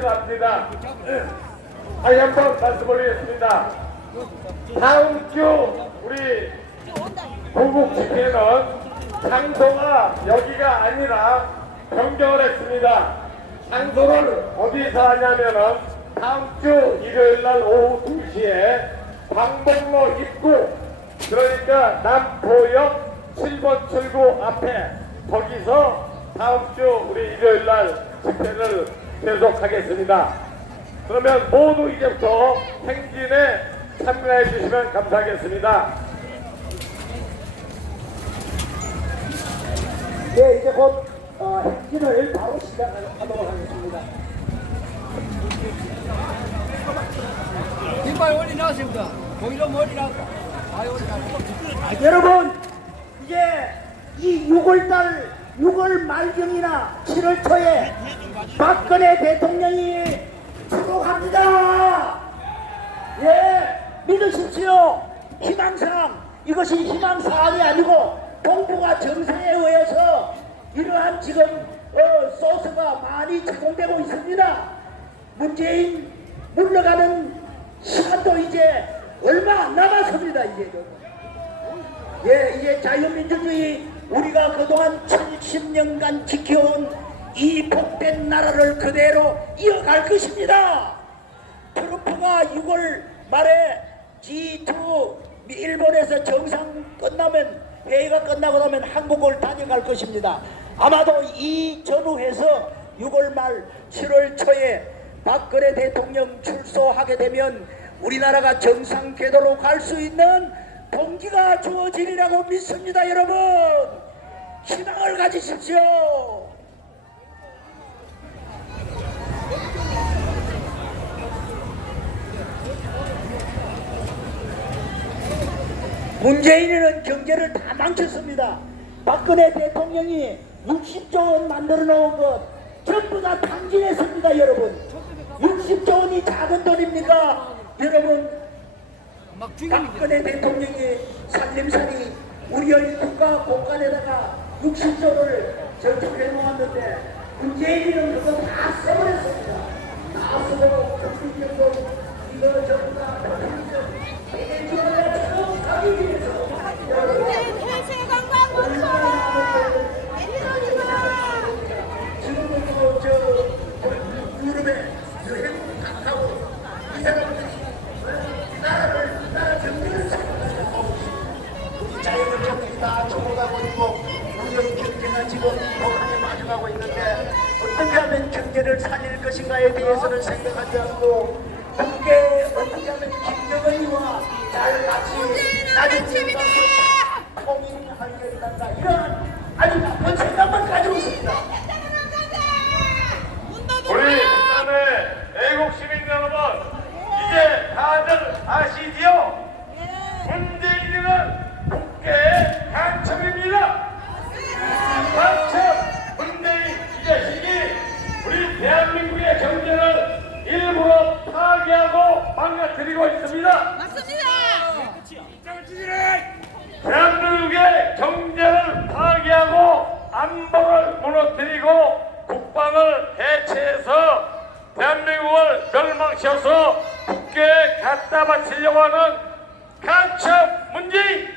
대단합니다. 다시 한번 말씀드리겠습니다. 다음 주 우리 공국 집회는 장소가 여기가 아니라 변경을 했습니다. 장소를 어디서 하냐면은 다음 주 일요일 날 오후 2시에 방법로 입구 그러니까 남포역 7번 출구 앞에 거기서 다음 주 우리 일요일 날 집회를 계속하겠습니다. 그러면 모두 이제부터 행진에 참가해 주시면 감사하겠습니다. 네, 이제 곧 어, 행진을 바로 시작하도록 하겠습니다. 뒷발 올리 나왔습니다. 거기로 머리 나왔다. 아, 여러분, 이제 이 6월달 6월 말경이나 7월 초에 박근혜 대통령이 출국합니다. 예, 믿으십시오. 희망사항, 이것이 희망사항이 아니고 정부가 정세에 의해서 이러한 지금 어, 소스가 많이 제공되고 있습니다. 문재인 물러가는 시간도 이제 얼마 안 남았습니다. 이제. 예, 이제 자유민주주의 우리가 그동안 70년간 지켜온 이 복된 나라를 그대로 이어갈 것입니다. 트럼프가 6월 말에 G2 일본에서 정상 끝나면 회의가 끝나고 나면 한국을 다녀갈 것입니다. 아마도 이 전후해서 6월 말 7월 초에 박근혜 대통령 출소하게 되면 우리나라가 정상 궤도로 갈 수 있는 동기가 주어지리라고 믿습니다, 여러분. 희망을 가지십시오. 문재인은 경제를 다 망쳤습니다. 박근혜 대통령이 60조 원 만들어 놓은 것 전부 다 탕진했습니다, 여러분. 60조 원이 작은 돈입니까? 여러분. 박근혜 대통령이 살림살이 우리의 국가 공간에다가 60조를 저축해 놓았는데 문재인은 그거 다 써버렸습니다. 다 쓰고 정신적으로 이거 전부 다 다들 아시지요? 문재인은 국회의 간첩입니다. 간첩 문재인 이 자식이 우리 대한민국의 경제를 일부러 파괴하고 망가뜨리고 있습니다. 맞습니다! 대한민국의 경제를 파괴하고 안보를 무너뜨리고 국방을 해체해서 대한민국을 멸망시켜서 국회에 갖다 바치려고 하는 간첩 문재인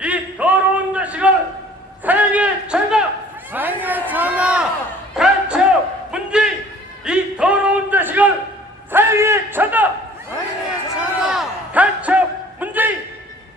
이 더러운 자식을 사형에 처한다 사행의 전화! 간첩 문재인 이 더러운 자식을 사형에 처한다 사행의 전화! 간첩 문재인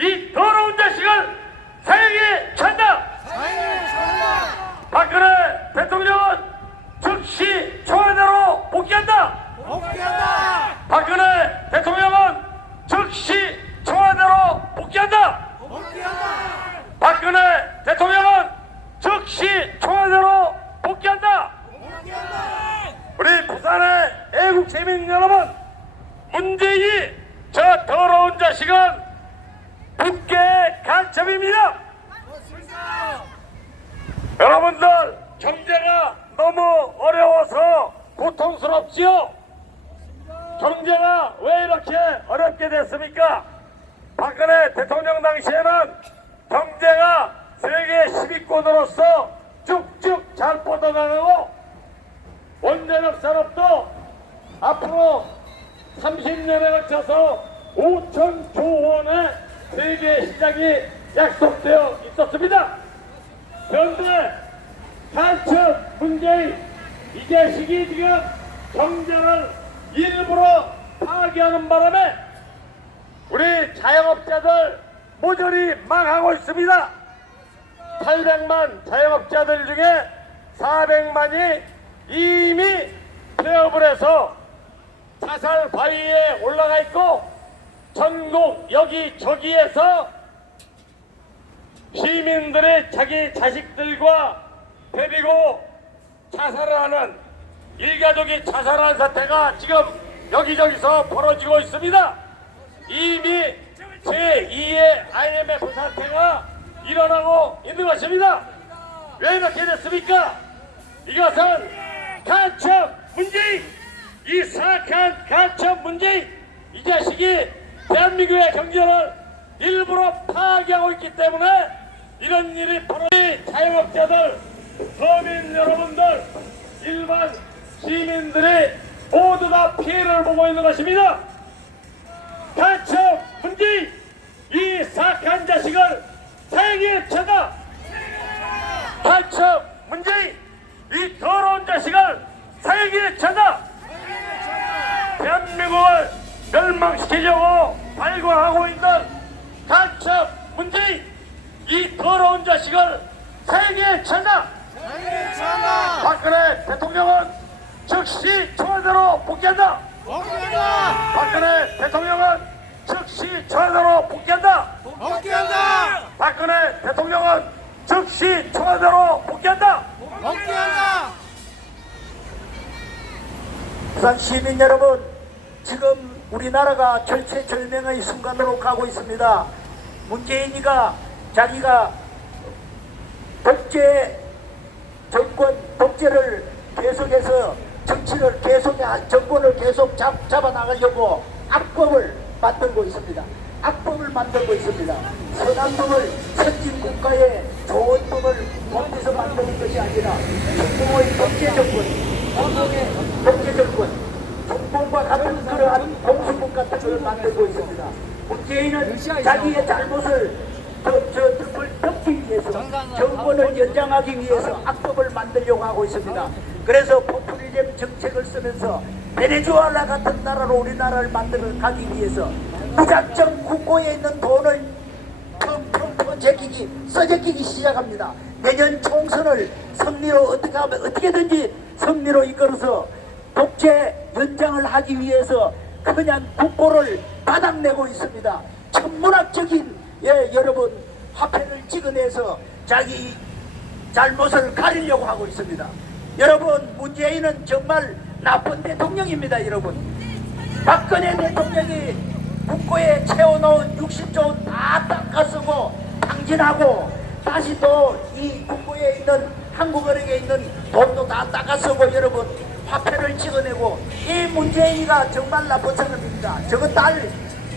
이 더러운 자식을 사형에 처한다 사행의 전화! 박근혜 대통령은 즉시 초안대로 복귀한다. 복귀한다! 박근혜 대통령은 즉시 초안대로 복귀한다. 복귀한다! 박근혜 대통령은 즉시 초안대로 복귀한다. 복귀한다! 우리 부산의 애국 시민 여러분, 문재인이 저 더러운 자식은 국회 간첩입니다. 그렇습니다! 여러분들 경제가 너무 어려워서 고통스럽지요? 경제가 왜 이렇게 어렵게 됐습니까? 박근혜 대통령 당시에는 경제가 세계 10위권으로서 쭉쭉 잘 뻗어나가고 원자력 산업도 앞으로 30년에 걸쳐서 5천조 원의 세계 시장이 약속되어 있었습니다. 그런데 간첩 문재인 이 자식이 지금 경제를 일부러 파괴하는 바람에 우리 자영업자들 모조리 망하고 있습니다. 800만 자영업자들 중에 400만이 이미 폐업을 해서 자살 바위에 올라가 있고 전국 여기저기에서 시민들이 자기 자식들과 데리고 자살을 하는 일가족이 자살하는 사태가 지금 여기저기서 벌어지고 있습니다. 이미 제2의 IMF 사태가 일어나고 있는 것입니다. 왜 이렇게 됐습니까? 이것은 간첩 문재인, 이 사악한 간첩 문재인, 이 자식이 대한민국의 경제를 일부러 파괴하고 있기 때문에 이런 일이 바로 이 자영업자들, 서민 여러분들, 일반 시민들이 모두 다 피해를 보고 있는 것입니다. 간첩 문재인 이 사악한 자식을 쳐다 간첩 문재인 이 더러운 자식을 쳐다 대한민국을 멸망시키려고 발굴하고 있는 간첩 문재인 이 더러운 자식을 사형에 쳐다 박근혜 대통령은 즉시 청와대로 복귀한다 복귀한다! 박근혜 대통령은 즉시 청와대로 복귀한다. 복귀한다! 박근혜 대통령은 즉시 청와대로 복귀한다. 복귀한다! 부산 시민 여러분, 지금 우리나라가 절체절명의 순간으로 가고 있습니다. 문재인이가 자기가 독재 정권, 독재를 계속해서 정치를 계속, 정권을 계속 잡, 잡아나가려고 악법을 만들고 있습니다. 악법을 만들고 있습니다. 선한 법을 선진 국가의 좋은 법을 못해서 만드는 것이 아니라 중공의 독재 정권, 중공의 독재 정권, 중공과 같은 그러한 공수국 같은 걸 만들고 있습니다. 문재인은 자기의 잘못을 저, 저 덮을 덮기 위해서 정권을 연장하기 위해서 악법을 만들려고 하고 있습니다. 그래서 포퓰리즘 정책을 쓰면서 베네수엘라 같은 나라로 우리나라를 만들어 가기 위해서 무작정 국고에 있는 돈을 제끼기 써제끼기 시작합니다. 내년 총선을 승리로 어떻게 하면 어떻게든지 승리로 이끌어서 독재 연장을 하기 위해서 그냥 국고를 바닥내고 있습니다. 천문학적인 예 여러분 화폐를 찍어내서 자기 잘못을 가리려고 하고 있습니다. 여러분 문재인은 정말 나쁜 대통령입니다. 여러분 박근혜 대통령이 국고에 채워놓은 60조 원다 닦아쓰고 당진하고 다시 또 이 국고에 있는 한국은행에 있는 돈도 다 닦아쓰고 여러분 화폐를 찍어내고 이 문재인이가 정말 나쁜 사람입니다. 저거 딸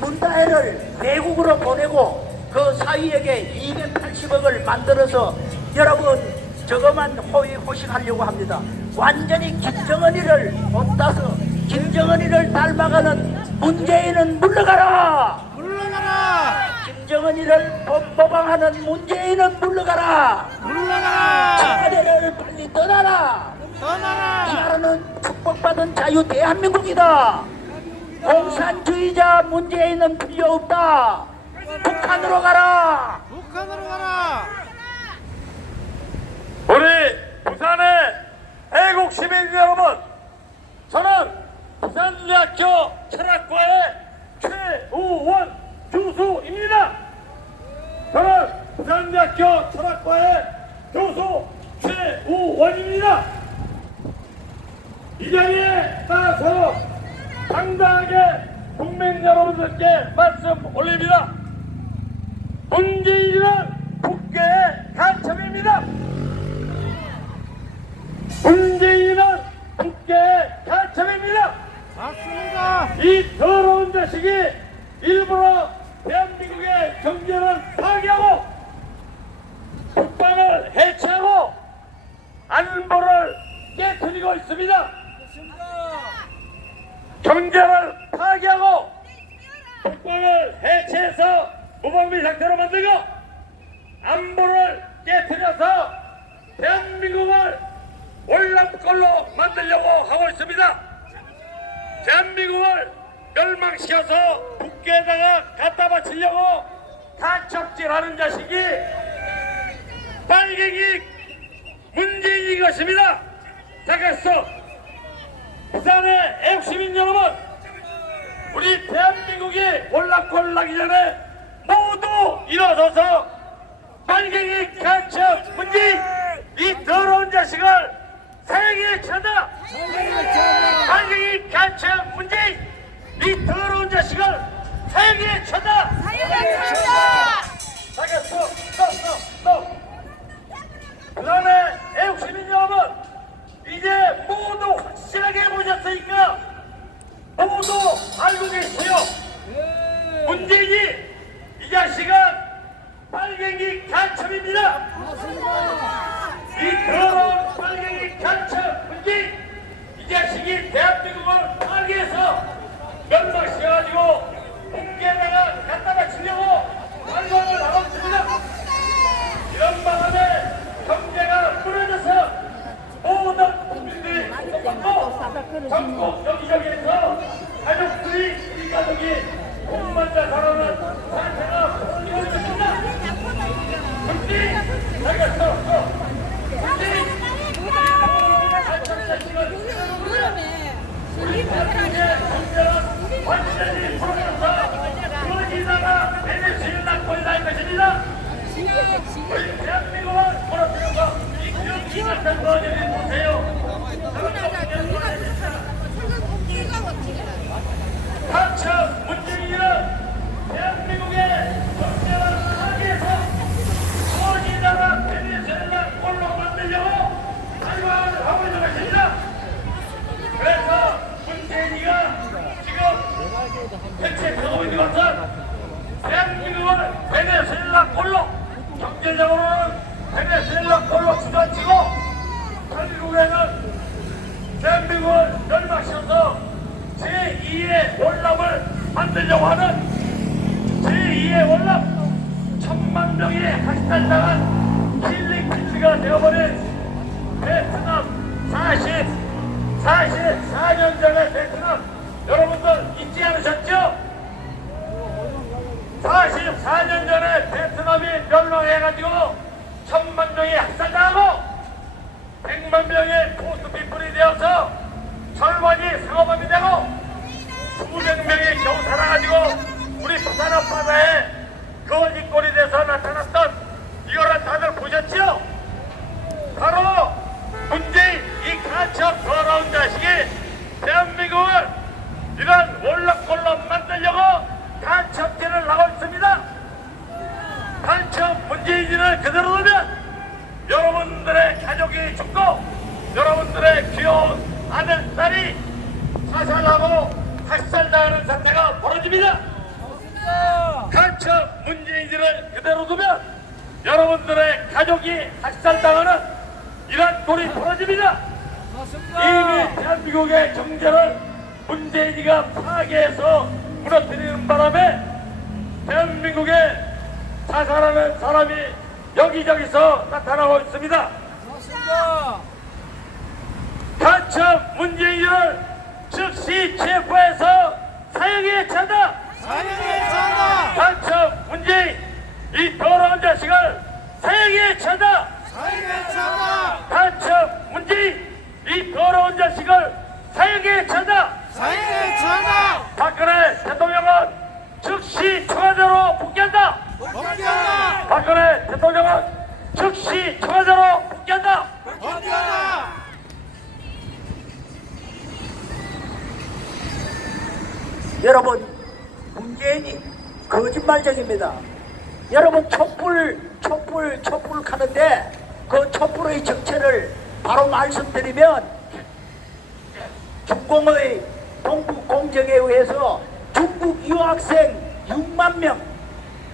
문다혜를 외국으로 보내고 그 사위에게 280억을 만들어서 여러분 저것만 호의 호식하려고 합니다. 완전히 김정은이를 못 따서 김정은이를 닮아가는 문재인은 물러가라! 물러가라! 김정은이를 법- 모방하는 문재인은 물러가라! 물러가라! 청와대를 빨리 떠나라! 이 떠나라! 나라는 축복받은 자유 대한민국이다! 공산주의자 문재인은 필요 없다! 북한으로 가라! 북한으로 가라! 우리 부산의 애국 시민 여러분, 저는 부산대학교 철학과의 최우원 교수입니다. 저는 부산대학교 철학과의 교수 최우원입니다. 이 자리에 따라서 당당하게 국민 여러분들께 말씀 올립니다. 문재인은 국회의 간첩입니다. 문재인은 국회의 간첩입니다. 맞습니다! 이 더러운 자식이 일부러 대한민국의 경제를 파괴하고 국방을 해체하고 안보를 깨뜨리고 있습니다. 경제를 파괴하고 국권을 해체해서 무방비 상태로 만들고 안보를 깨뜨려서 대한민국을 올랑꼴로 만들려고 하고 있습니다. 대한민국을 멸망시켜서 국회에다가 갖다 바치려고 간첩질하는 자식이 빨갱이 문재인인 것입니다. 자, 그래서 부산의 애국시민 여러분, 우리 대한민국이 나기 전에 모두 일어서서 빨갱이 간첩 문재인 이 더러운 자식을 사형에 쳐다 빨갱이 간첩 문재인 이 더러운 자식을 사형에 쳐다 사유가 찬다. 자기가 또, 또, 또, 또. 그 다음에 애국시민 여러분, 이제 모두 확실하게 보셨으니까 모두 알고 계세요. 문재인이 이 자식은 빨갱이 간첩입니다. 이 더러운 빨갱이 간첩 문재인 이 자식이 대한민국을 파괴해서 멸망시켜가지고 국회에다가 갖다 바치려고 활동을 하고 있습니다. 이런 바람에 경제가 무너져서 모든 국민들이 전국 여기저기에서 가족들이 이 가족이 공만자 살아는 상태가 벌어지고 있습니다. 문재인 자기가 서 의 코스피플이 되어서 절반이 상업업이 되고 수백 명이 겨우 살아가지고 우리 부산 앞바다에 거짓골이 돼서 나타났던 이거를 다들 보셨죠? 바로 문재인 이 간첩 더러운 자식이 대한민국을 이런 월락골로 만들려고 간첩질을 하고 있습니다. 간첩 문재인을 그대로 두면 여러분들의 가족이 죽고 여러분들의 귀여운 아들, 딸이 사살하고 학살당하는 상태가 벌어집니다. 간첩 문재인을 그대로 두면 여러분들의 가족이 학살당하는 이런 꼴이 벌어집니다. 이미 대한민국의 경제를 문재인이가 파괴해서 무너뜨리는 바람에 대한민국에 자살하는 사람이 여기저기서 나타나고 있습니다. 간첩 문재인을 즉시 체포해서 사형에 찬다. 간첩 문재인 이 더러운 자식을 사형에 찬다. 간첩 문재인 이 더러운 자식을 사형에 찬다. 박근혜 대통령은 즉시 청와대로 복귀한다. 박근혜 대통령은 즉시 청와대로 복귀한다. 여러분 문재인이 거짓말쟁입니다. 여러분 촛불 촛불 촛불 하는데 그 촛불의 정체를 바로 말씀드리면 중공의 동북 공정에 의해서 중국 유학생 6만 명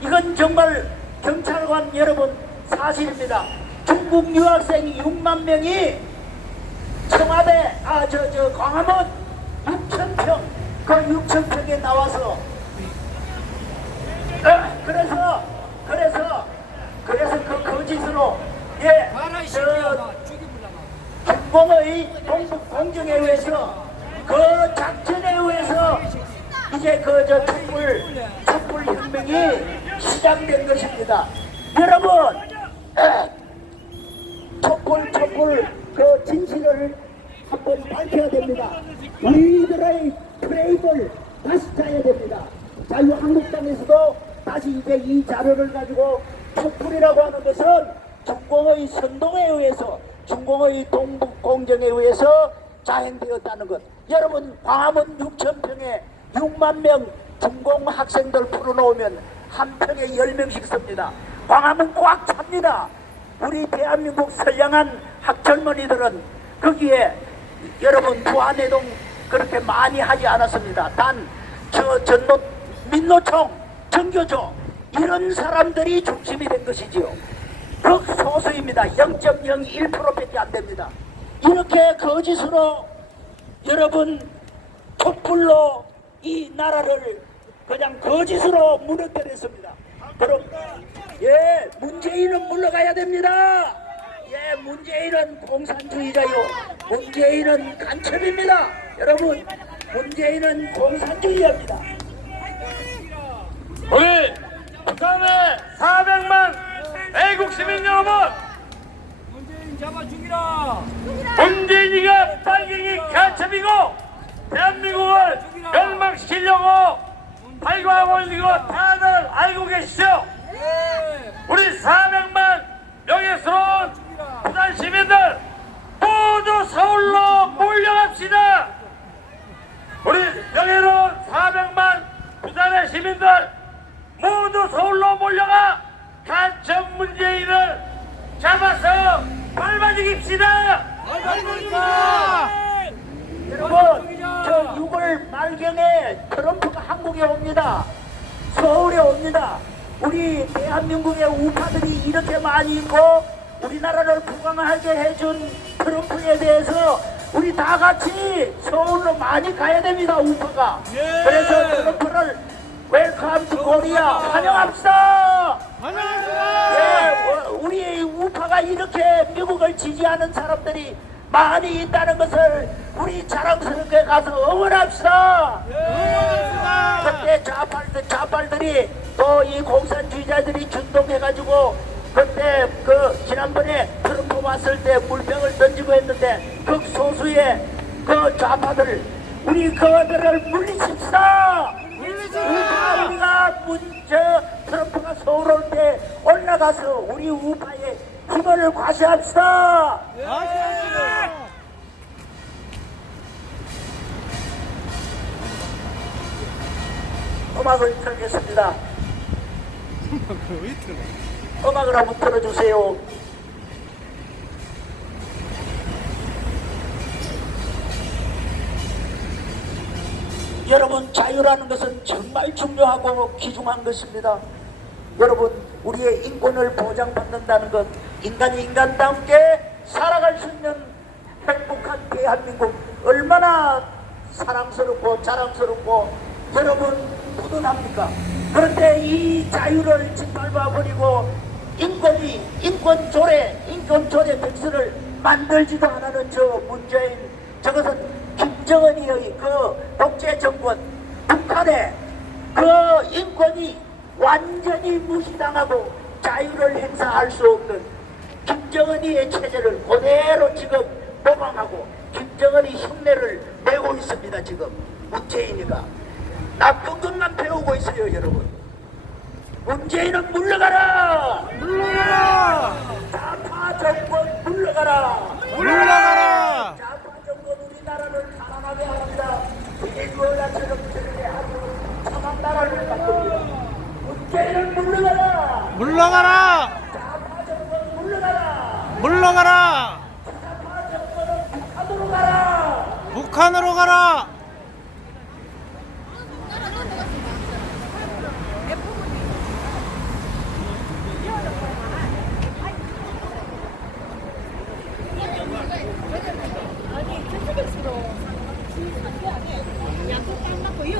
이건 정말 경찰관 여러분 사실입니다. 중국 유학생 6만 명이 청와대 아 저 저 광화문 6천 평 그 6천 평에 나와서 어, 그래서 그래서 그래서 그 거짓으로 예, 공의 동북 공정에 의해서 그 작전에 의해서 이제 그 저 촛불 촛불 혁명이 시작된 것입니다. 여러분 에, 촛불 촛불 그 진실을 한번 밝혀야 됩니다. 우리들의 프레임을 다시 짜야 됩니다. 자유한국당에서도 다시 이제 이 자료를 가지고 촛불이라고 하는 것은 중공의 선동에 의해서 중공의 동북 공정에 의해서 자행되었다는 것. 여러분 광화문 6천 평에 6만 명 중공 학생들 풀어놓으면 한 평에 10명씩 씁니다. 광화문 꽉 찹니다. 우리 대한민국 선량한 학젊은이들은 거기에 여러분 부안해동 그렇게 많이 하지 않았습니다. 단 저 전노 민노총 정교조 이런 사람들이 중심이 된 것이지요. 극소수입니다. 0.01%밖에 안 됩니다. 이렇게 거짓으로 여러분 촛불로 이 나라를 그냥 거짓으로 무너뜨렸습니다. 그럼 예 문재인은 물러가야 됩니다. 예 문재인은 공산주의자요. 문재인은 간첩입니다. 여러분 문재인은 공산주의자입니다. 우리 북한의 400만 애국 시민 여러분 문재인 잡아 죽이라 문재인이가 빨갱이 간첩이고 대한민국을 멸망시키려고 발광하고 있는 거 다들 알고 계시죠? 예 우리 400만 명예스러운 부산 시민들 모두 서울로 몰려갑시다. 우리 명예로운 400만 부산의 시민들 모두 서울로 몰려가 간첩 문재인을 잡아서 밟아죽입시다. 여러분, 저 6월 말경에 트럼프가 한국에 옵니다. 서울에 옵니다. 우리 대한민국의 우파들이 이렇게 많이 있고 우리나라를 부강하게 해준 트럼프에 대해서 우리 다 같이 서울로 많이 가야 됩니다. 우파가. 그래서 트럼프를 웰컴 투 코리아 환영합시다. 예, 어, 우리 우파가 이렇게 미국을 지지하는 사람들이 많이 있다는 것을 우리 자랑스럽게 가서 응원합시다. 그때 좌빨들, 좌빨들이 또 이 공산주의자들이 준동해가지고 그때 그 지난번에 트럼프 왔을 때 물병을 던지고 했는데 극소수의 그 좌파들 우리 그들을 물리칩시다. 우파 우리가 문, 저 트럼프가 서울 올 때 올라가서 우리 우파의 힘을 과시합시다. 음악을 틀겠습니다. 음악을 한번 틀어주세요. 여러분 자유라는 것은 정말 중요하고 귀중한 것입니다. 여러분 우리의 인권을 보장받는다는 것 인간이 인간답게 살아갈 수 있는 행복한 대한민국 얼마나 사랑스럽고 자랑스럽고 여러분 뿌듯합니까? 그런데 이 자유를 짓밟아 버리고 인권이 인권 조례 인권 조례 백서를 만들지도 않는 저 문재인 저것은 김정은이의 그 독재 정권 북한의 그 인권이 완전히 무시당하고 자유를 행사할 수 없는 김정은이의 체제를 그대로 지금 모방하고 김정은이 흉내를 내고 있습니다 지금. 문재인이가. 나쁜 것만 배우고 있어요 여러분. 문재인은 물러가라! 물러가라! 좌파 정권 물러가라! 물러가라 좌파 정권 우리나라를 가난하게 합니다 베네수엘라처럼 저렇게 아주 참한 나라를 만듭니다 문재인은 물러가라! 물러가라! 물러가라! 물러가라! 북한으로 가라! 북한으로 가라! 아니 캐스백스로 약속 안 받고 이